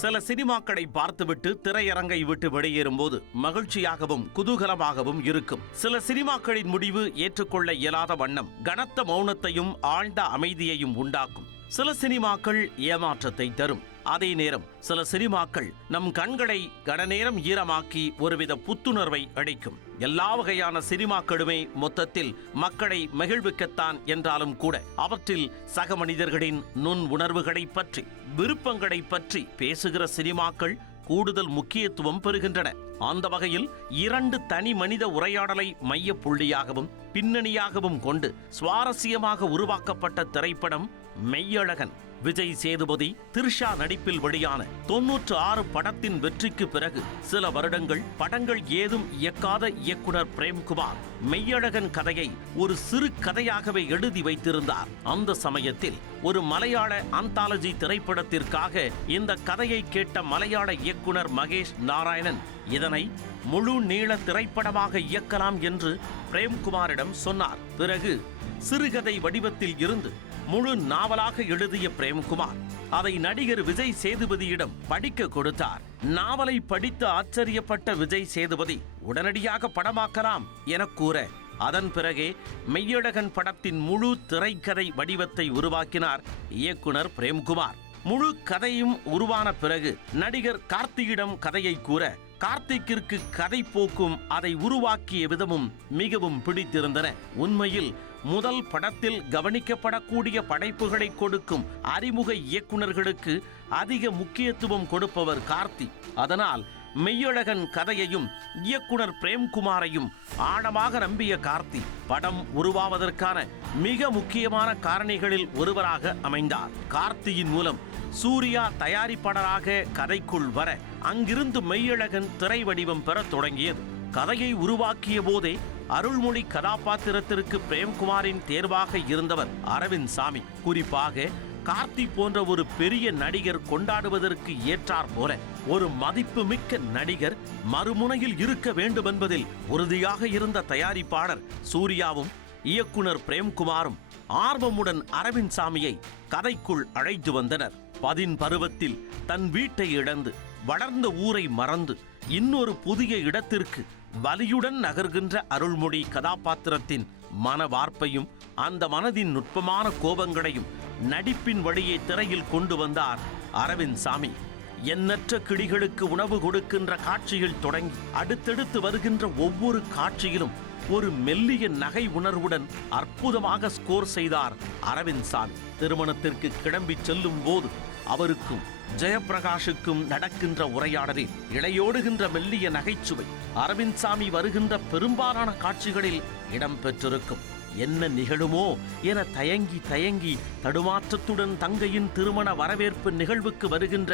சில சினிமாக்களை பார்த்துவிட்டு திரையரங்கை விட்டு வெளியேறும்போது மகிழ்ச்சியாகவும் குதூகலமாகவும் இருக்கும். சில சினிமாக்களின் முடிவு ஏற்றுக்கொள்ள இயலாத வண்ணம் கனத்த மௌனத்தையும் ஆழ்ந்த அமைதியையும் உண்டாக்கும். சில சினிமாக்கள் ஏமாற்றத்தை தரும். அதே நேரம் சில சினிமாக்கள் நம் கண்களை கனநேரம் ஈரமாக்கி ஒருவித புத்துணர்வை அளிக்கும். எல்லா வகையான சினிமாக்களுமே மொத்தத்தில் மக்களை மகிழ்விக்கத்தான் என்றாலும் கூட அவற்றில் சக மனிதர்களின் நுண் உணர்வுகளை பற்றி, விருப்பங்களை பற்றி பேசுகிற சினிமாக்கள் கூடுதல் முக்கியத்துவம் பெறுகின்றன. அந்த வகையில் இரண்டு தனி மனித உரையாடலை மைய புள்ளியாகவும் பின்னணியாகவும் கொண்டு சுவாரஸ்யமாக உருவாக்கப்பட்ட திரைப்படம் மெய்யழகன். விஜய் சேதுபதி, த்ரிஷா நடிப்பில் வெளியான 96 படத்தின் வெற்றிக்கு பிறகு சில வருடங்கள் படங்கள் ஏதும் இயக்காத இயக்குனர் பிரேம்குமார் மெய்யழகன் கதையை ஒரு சிறு கதையாகவே எழுதி வைத்திருந்தார். அந்த சமயத்தில் ஒரு மலையாள ஆந்தாலஜி திரைப்படத்திற்காக இந்த கதையை கேட்ட மலையாள இயக்குனர் மகேஷ் நாராயணன் இதனை முழு நீள திரைப்படமாக இயக்கலாம் என்று பிரேம்குமாரிடம் சொன்னார். பிறகு சிறுகதை வடிவத்தில் இருந்து முழு நாவலாக எழுதிய பிரேம்குமார் அதை நடிகர் விஜய் சேதுபதியிடம் படிக்க கொடுத்தார். நாவலை படித்து ஆச்சரியப்பட்ட விஜய் சேதுபதி உடனடியாக படமாக்கலாம் என கூற, அதன் பிறகே மெய்யழகன் படத்தின் முழு திரைக்கதை வடிவத்தை உருவாக்கினார் இயக்குனர் பிரேம்குமார். முழு கதையும் உருவான பிறகு நடிகர் கார்த்தியிடம் கதையை கூற, கார்த்திக்கிற்கு கதை போக்கும் அதை உருவாக்கிய விதமும் மிகவும் பிடித்திருந்தன. உண்மையில் முதல் படத்தில் கவனிக்கப்படக்கூடிய படைப்புகளை கொடுக்கும் அறிமுக இயக்குனர்களுக்கு அதிக முக்கியத்துவம் கொடுப்பவர் கார்த்தி. அதனால் மெய்யழகன் கதையையும் இயக்குனர் பிரேம்குமாரையும் ஆழமாக நம்பிய கார்த்தி படம் உருவாவதற்கான மிக முக்கியமான காரணிகளில் ஒருவராக அமைந்தார். கார்த்தியின் மூலம் சூர்யா தயாரிப்பாளராக கதைக்குள் வர அங்கிருந்து மெய்யழகன் திரை வடிவம் பெற தொடங்கியது. கதையை உருவாக்கிய போதே அருள்மொழி கதாபாத்திரத்திற்கு பிரேம்குமாரின் தேர்வாக இருந்தவர் அரவிந்த் சாமி. குறிப்பாக கார்த்தி போன்ற ஒரு பெரிய நடிகர் கொண்டாடுவதற்கு ஏற்றார் போல ஒரு மதிப்புமிக்க நடிகர் மறுமுனையில் இருக்க வேண்டும் என்பதில் உறுதியாக இருந்த தயாரிப்பாளர் சூர்யாவும் இயக்குனர் பிரேம்குமாரும் ஆர்வமுடன் அரவிந்த் சாமியை கதைக்குள் அழைத்து வந்தனர். 10 பருவத்தில் தன் வீட்டை இழந்து வளர்ந்த ஊரை மறந்து இன்னொரு புதிய இடத்திற்கு வலியுடன் நகர்கின்ற அருள்மொழி கதாபாத்திரத்தின் மனவார்ப்பையும் அந்த மனதின் நுட்பமான கோபங்களையும் நடிப்பின் வழியே திரையில் கொண்டு வந்தார் அரவிந்த் சாமி. எண்ணற்ற கிளிகளுக்கு உணவு கொடுக்கின்ற காட்சியில் தொடங்கி அடுத்தடுத்து வருகின்ற ஒவ்வொரு காட்சியிலும் ஒரு மெல்லிய நகை உணர்வுடன் அற்புதமாக ஸ்கோர் செய்தார் அரவிந்த் சாமி. திருமணத்திற்கு கிளம்பி செல்லும் போது அவருக்கும் ஜெயப்பிரகாஷுக்கும் நடக்கின்ற உரையாடலில் இளையோடுகின்ற மெல்லிய நகைச்சுவை அரவிந்த் சாமி வருகின்ற பெரும்பாலான காட்சிகளில் இடம்பெற்றிருக்கும். என்ன நிகழுமோ என தயங்கி தடுமாற்றத்துடன் தங்கையின் திருமண வரவேற்பு நிகழ்வுக்கு வருகின்ற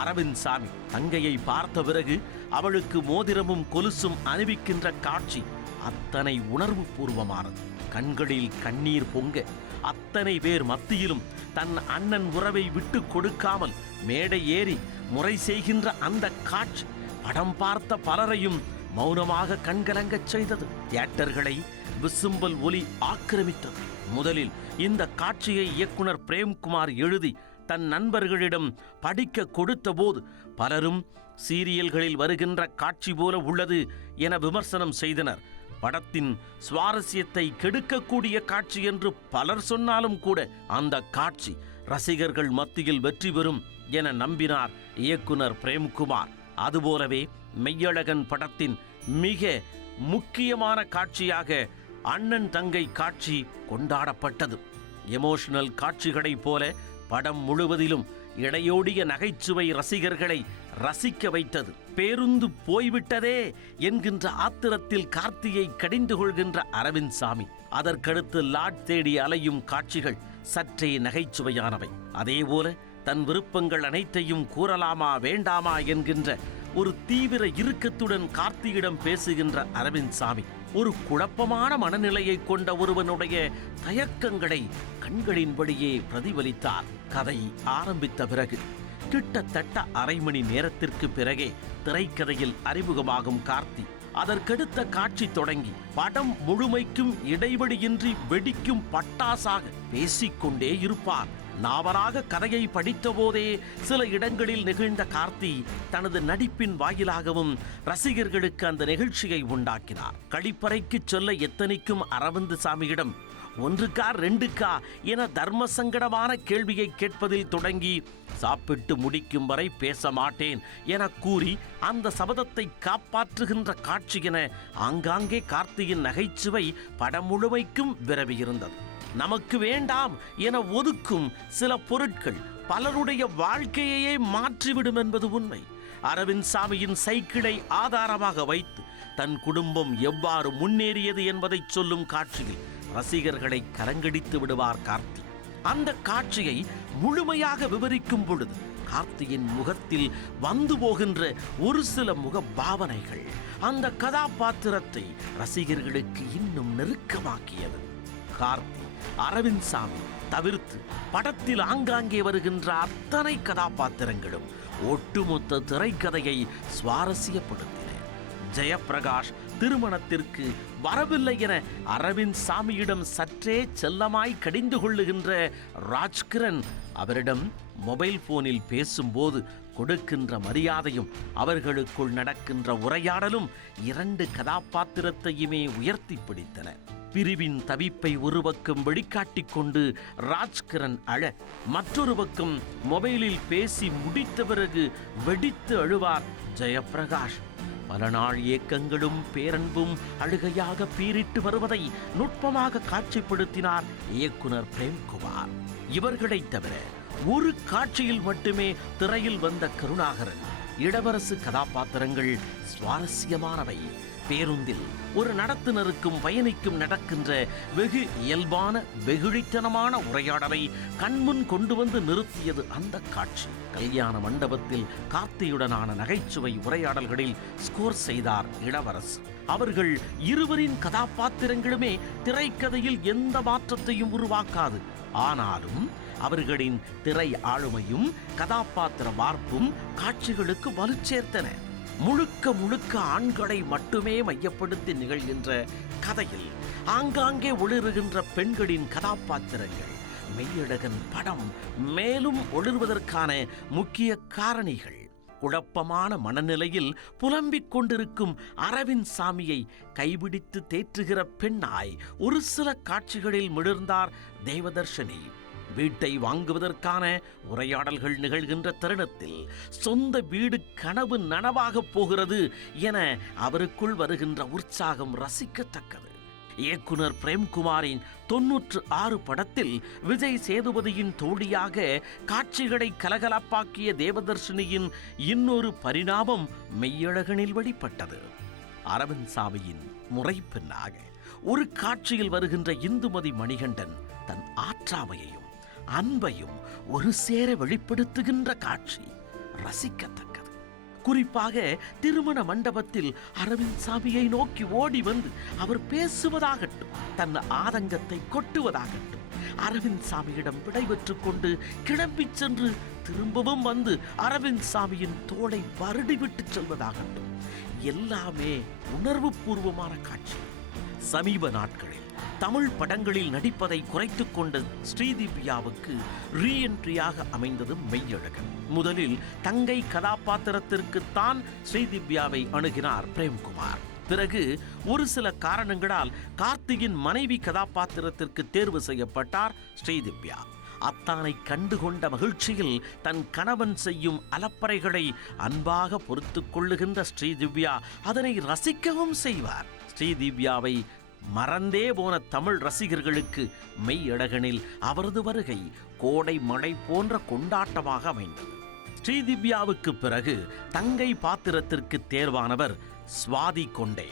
அரவிந்த் சாமி தங்கையை பார்த்த பிறகு அவளுக்கு மோதிரமும் கொலுசும் அணிவிக்கின்ற காட்சி அத்தனை உணர்வு பூர்வமானது. கண்களில் கண்ணீர் பொங்க அத்தனை பேர் மத்தியிலும் தன் அண்ணன் உறவை விட்டு கொடுக்காமல் மேடை ஏறி முறை செய்கின்ற அந்த காட்சி படம் பார்த்த பலரையும் மௌனமாக கண்கலங்கச் செய்தது. தியேட்டர்களை விசும்பல் ஒலி ஆக்கிரமித்தது. முதலில் இந்த காட்சியை இயக்குனர் பிரேம்குமார் எழுதி தன் நண்பர்களிடம் படிக்க கொடுத்த போது பலரும் சீரியல்களில் வருகின்ற காட்சி போல உள்ளது என விமர்சனம் செய்தனர். படத்தின் சுவாரஸ்யத்தை கெடுக்கக்கூடிய காட்சி என்று பலர் சொன்னாலும் கூட அந்த காட்சி ரசிகர்கள் மத்தியில் வெற்றி பெறும் என நம்பினார் இயக்குனர் பிரேம்குமார். அதுபோலவே மெய்யழகன் படத்தின் மிக முக்கியமான காட்சியாக அண்ணன் தங்கை காட்சி கொண்டாடப்பட்டது. எமோஷனல் காட்சிகளைப் போல படம் முழுவதிலும் இடையோடிய நகைச்சுவை ரசிகர்களை ரசிக்க வைத்தது. பேருந்து போய்விட்டதே என்கின்ற ஆத்திரத்தில் கார்த்தியை கடிந்து கொள்கின்ற அரவிந்த் சாமி, அதற்கடுத்து லாட் தேடி அலையும் காட்சிகள் சற்றே நகைச்சுவையானவை. அதேபோல தன் விருப்பங்கள் அனைத்தையும் கூறலாமா வேண்டாமா என்கின்ற ஒரு தீவிர இறுக்கத்துடன் கார்த்தியிடம் பேசுகின்ற அரவிந்த் சாமி ஒரு குழப்பமான மனநிலையை கொண்ட ஒருவனுடைய தயக்கங்களை கண்களின் வழியே பிரதிபலித்தார். கதை ஆரம்பித்த பிறகு கிட்டத்தட்ட அரை மணி நேரத்திற்கு பிறகே திரைக்கதையில் அறிமுகமாகும் கார்த்தி அதற்கடுத்த காட்சி தொடங்கி படம் முழுமைக்கும் இடைவெளியின்றி வெடிக்கும் பட்டாசாக பேசிக்கொண்டே இருப்பார். நாவலாக கதையை படித்தபோதே சில இடங்களில் நிகழ்ந்த கார்த்தி தனது நடிப்பின் வாயிலாகவும் ரசிகர்களுக்கு அந்த நிகழ்ச்சியை உண்டாக்கினார். கழிப்பறைக்கு சொல்ல எத்தனைக்கும் அரவிந்த் சாமியிடம் 1கா 2கா என தர்ம சங்கடமான கேள்வியை கேட்பதில் தொடங்கி சாப்பிட்டு முடிக்கும் வரை பேச மாட்டேன் என கூறி அந்த சபதத்தை காப்பாற்றுகின்ற காட்சி என ஆங்காங்கே கார்த்தியின் நகைச்சுவை படம் முழுமைக்கும் விரவியிருந்தது. நமக்கு வேண்டாம் என ஒதுக்கும் சில பொருட்கள் பலருடைய வாழ்க்கையையே மாற்றிவிடும் என்பது உண்மை. அரவிந்த் சாமியின் சைக்கிளை ஆதாரமாக வைத்து தன் குடும்பம் எவ்வாறு முன்னேறியது என்பதை சொல்லும் காட்சியில் ரசிகர்களை கரங்கடித்து விடுவார் கார்த்தி. அந்த காட்சியை முழுமையாக விவரிக்கும் பொழுது கார்த்தியின் முகத்தில் வந்து போகின்ற ஒரு சில முக பாவனைகள் அந்த கதாபாத்திரத்தை ரசிகர்களுக்கு இன்னும் நெருக்கமாக்கியது. கார்த்தி, அரவிந்த் சாமி தவிர்த்து படத்தில் ஆங்காங்கே வருகின்ற அத்தனை கதாபாத்திரங்களும் ஒட்டுமொத்த திரைக்கதையை சுவாரஸ்யப்படுத்தின. ஜெயப்பிரகாஷ் திருமணத்திற்கு வரவில்லை என அரவிந்த் சாமியிடம் சற்றே செல்லமாய் கடிந்து கொள்ளுகின்ற ராஜ்கிரண் அவரிடம் மொபைல் போனில் பேசும்போது கொடுக்கின்ற மரியாதையும் அவர்களுக்குள் நடக்கின்ற உரையாடலும் 2 கதாபாத்திரத்தையுமே உயர்த்தி பிடித்தன. பிரிவின் தவிப்பை ஒரு பக்கம் வெளிக்காட்டிக் கொண்டு ராஜ்கிரண் அழ, மற்றொரு பக்கம் மொபைலில் பேசி முடித்த பிறகு வெடித்து அழுவார் ஜெயப்பிரகாஷ். பல நாள் ஏக்கங்களும் பேரன்பும் அழுகையாக பீரிட்டு வருவதை நுட்பமாக காட்சிப்படுத்தினார் இயக்குனர் பிரேம்குமார். இவர்களைத் தவிர ஒரு காட்சியில் மட்டுமே திரையில் வந்த கருணாகரன், இளவரசு கதாபாத்திரங்கள் சுவாரஸ்யமானவை. பேருந்தில் ஒரு நடத்துனருக்கும் பயணிக்கும் நடக்கின்ற வெகு இயல்பான வெகுழித்தனமான உரையாடலை கண்முன் கொண்டு வந்து நிறுத்தியது அந்த காட்சி. கல்யாண மண்டபத்தில் கார்த்தியுடனான நகைச்சுவை உரையாடல்களில் ஸ்கோர் செய்தார் இளவரசு. அவர்கள் இருவரின் கதாபாத்திரங்களுமே திரைக்கதையில் எந்த மாற்றத்தையும் உருவாக்காது. ஆனாலும் அவர்களின் திரை ஆளுமையும் கதாபாத்திர வார்ப்பும் காட்சிகளுக்கு வலு சேர்த்தன. முழுக்க முழுக்க ஆண்களை மட்டுமே மையப்படுத்தி நிகழ்கின்ற கதையில் ஆங்காங்கே ஒளிருகின்ற பெண்களின் கதாபாத்திரங்கள் மெய்யழகன் படம் மேலும் ஒளிர்வதற்கான முக்கிய காரணிகள். குழப்பமான மனநிலையில் புலம்பிக் கொண்டிருக்கும் அரவிந்த் சாமியை கைபிடித்து தேற்றுகிற பெண்ணாய் ஒரு சில காட்சிகளில் மிளிர்ந்தார் தேவதர்ஷினி. வீட்டை வாங்குவதற்கான உரையாடல்கள் நிகழ்கின்ற தருணத்தில் சொந்த வீடு கனவு நனவாக போகிறது என அவருக்குள் வருகின்ற உற்சாகம் ரசிக்கத்தக்கது. இயக்குனர் பிரேம்குமாரின் 96 படத்தில் விஜய் சேதுபதியின் தோழியாக காட்சிகளை கலகலப்பாக்கிய தேவதர்ஷினியின் இன்னொரு பரிணாமம் மெய்யழகனில் வெளிப்பட்டது. அரவிந்த் சாமியின் முறைப்பெண்ணாக ஒரு காட்சியில் வருகின்ற இந்துமதி மணிகண்டன் தன் ஆற்றாமையையும் அன்பையும் ஒரு சேர வெளிப்படுத்துகின்ற காட்சி ரசிக்கத்தக்கது. குறிப்பாக திருமண மண்டபத்தில் அரவிந்த் சாமியை நோக்கி ஓடி வந்து அவர் பேசுவதாகட்டும், தன் ஆதங்கத்தை கொட்டுவதாகட்டும், அரவிந்த் சாமியிடம் விடைபெற்றுக் கொண்டு கிளம்பி சென்று திரும்பவும் வந்து அரவிந்த் சாமியின் தோளை வருடிவிட்டு செல்வதாகட்டும், எல்லாமே உணர்வு பூர்வமான காட்சி. சமீப நாட்களில் தமிழ் படங்களில் நடிப்பதை குறைத்துக் கொண்ட ஸ்ரீதிவ்யாவுக்கு ரீஎன்ட்ரியாக அமைந்தது மெய்யழகன். முதலில் தங்கை கதாபாத்திரத்திற்குத்தான் ஸ்ரீதிவ்யாவை அணுகினார் பிரேம்குமார். பிறகு ஒரு சில காரணங்களால் கார்த்தியின் மனைவி கதாபாத்திரத்திற்கு தேர்வு செய்யப்பட்டார் ஸ்ரீதிவ்யா. அத்தானை கண்டுகொண்ட மகிழ்ச்சியில் தன் கணவன் செய்யும் அலப்பறைகளை அன்பாக பொறுத்து கொள்ளுகின்ற ஸ்ரீதிவ்யா அதனை ரசிக்கவும் செய்வார். ஸ்ரீதிவ்யாவை மறந்தே போன தமிழ் ரசிகர்களுக்கு மெய்யழகனில் அவரது வருகை கோடை மழை போன்ற கொண்டாட்டமாக அமைந்தது. ஸ்ரீதிவ்யாவுக்கு பிறகு தங்கை பாத்திரத்திற்கு தேர்வானவர் சுவாதி கொண்டே.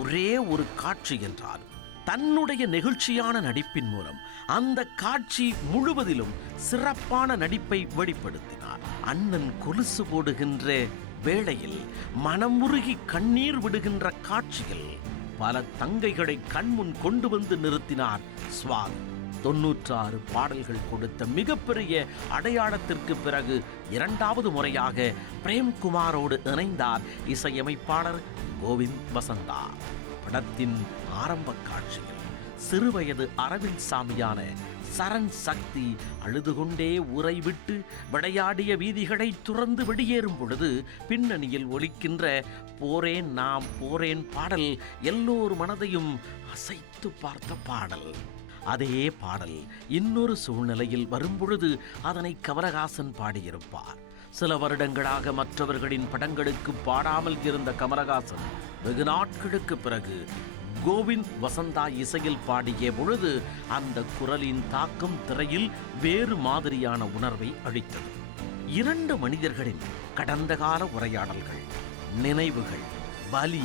ஒரே ஒரு காட்சி என்றார் தன்னுடைய நெகிழ்ச்சியான நடிப்பின் மூலம் அந்த காட்சி முழுவதிலும் சிறப்பான நடிப்பை வெளிப்படுத்தினார். அண்ணன் கொலுசு போடுகின்ற வேளையில் மனமுருகி கண்ணீர் விடுகின்ற காட்சியில் பல தங்கைகளை கண்முன் கொண்டு வந்து நிறுத்தினார் சுவாதி. 96 பாடல்கள் கொடுத்த மிகப்பெரிய அடையாளத்திற்கு பிறகு 2வது முறையாக பிரேம்குமாரோடு இணைந்தார் இசையமைப்பாளர் கோவிந்த் வசந்தா. படத்தின் ஆரம்ப காட்சியில் சிறுவயது அரவிந்த் சாமியான சரண் சக்தி அழுது கொண்டே ஊரை விட்டு விளையாடிய வீதிகளை துறந்து வெளியேறும் பொழுது பின்னணியில் ஒலிக்கின்ற போரேன் நாம் போரேன் பாடல் எல்லோர் மனதையும் அசைத்து பார்த்த பாடல். அதே பாடல் இன்னொரு சூழ்நிலையில் வரும்பொழுது அதனை கமலஹாசன் பாடியிருப்பார். சில வருடங்களாக மற்றவர்களின் படங்களுக்கு பாடாமல் இருந்த கமலஹாசன் வெகு நாட்களுக்கு பிறகு கோவிந்த் வசந்தா இசையில் பாடிய பொழுது அந்த குரலின் தாக்கம் திரையில் வேறு மாதிரியான உணர்வை அளித்தது. இரண்டு மனிதர்களின் கடந்த கால உரையாடல்கள், நினைவுகள், வலி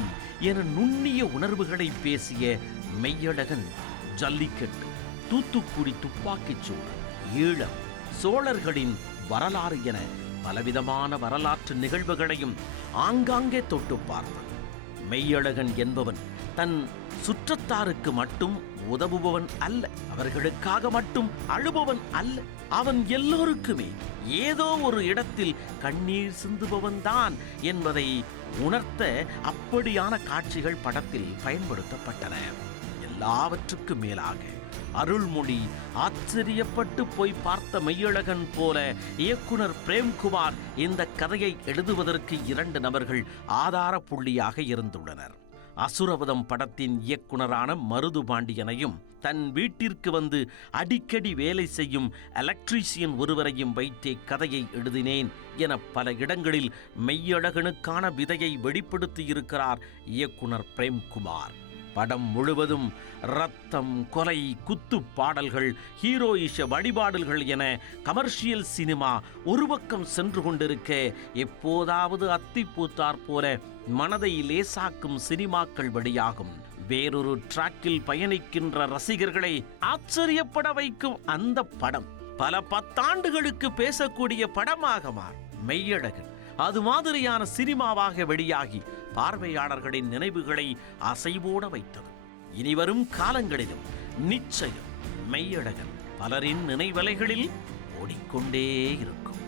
என நுண்ணிய உணர்வுகளை பேசிய மெய்யழகன், ஜல்லிக்கட்டு, தூத்துக்குடி துப்பாக்கிச்சூடு, ஈழம், சோழர்களின் வரலாறு என பலவிதமான வரலாற்று நிகழ்வுகளையும் ஆங்காங்கே தொட்டு பார்த்தது. மெய்யழகன் என்பவன் தன் சுற்றத்தாருக்கு மட்டும் உதவுபவன் அல்ல, அவர்களுக்காக மட்டும் அழுபவன் அல்ல. அவன் எல்லோருக்குமே ஏதோ ஒரு இடத்தில் கண்ணீர் சிந்துபவன்தான் என்பதை உணர்த்த அப்படியான காட்சிகள் படத்தில் பயன்படுத்தப்பட்டன. எல்லாவற்றுக்கும் மேலாக அருள்மொழி ஆச்சரியப்பட்டு போய் பார்த்த மெய்யழகன் போல இயக்குனர் பிரேம்குமார் இந்த கதையை எழுதுவதற்கு இரண்டு நபர்கள் ஆதார புள்ளியாக இருந்துள்ளனர். அசுரவதம் படத்தின் இயக்குனரான மருது பாண்டியனையும் தன் வீட்டிற்கு வந்து அடிக்கடி வேலை செய்யும் எலக்ட்ரீஷியன் ஒருவரையும் வைத்தே கதையை எழுதினேன் என பல இடங்களில் மெய்யழகனுக்கான விதையை வெளிப்படுத்தியிருக்கிறார் இயக்குனர் பிரேம்குமார். படம் முழுவதும் ரத்தம், கொலை, குத்து பாடல்கள், ஹீரோயிஷ வழிபாடல்கள் என கமர்ஷியல் சினிமா ஒரு பக்கம் சென்று கொண்டிருக்க, எப்போதாவது அத்திப்பூத்தார் போல மனதை லேசாக்கும் சினிமாக்கள் வெளியாகும். வேறொரு டிராக்கில் பயணிக்கின்ற ரசிகர்களை ஆச்சரியப்பட வைக்கும் அந்த படம் பல 10 ஆண்டுகளுக்கு பேசக்கூடிய படமாக மாறும். மெய்யழகன் அது மாதிரியான சினிமாவாக வெளியாகி பார்வையாளர்களின் நினைவுகளை அசைவோட வைத்தது. இனிவரும் காலங்களிலும் நிச்சயம் மெய்யழகன் பலரின் நினைவலைகளில் ஓடிக்கொண்டே இருக்கும்.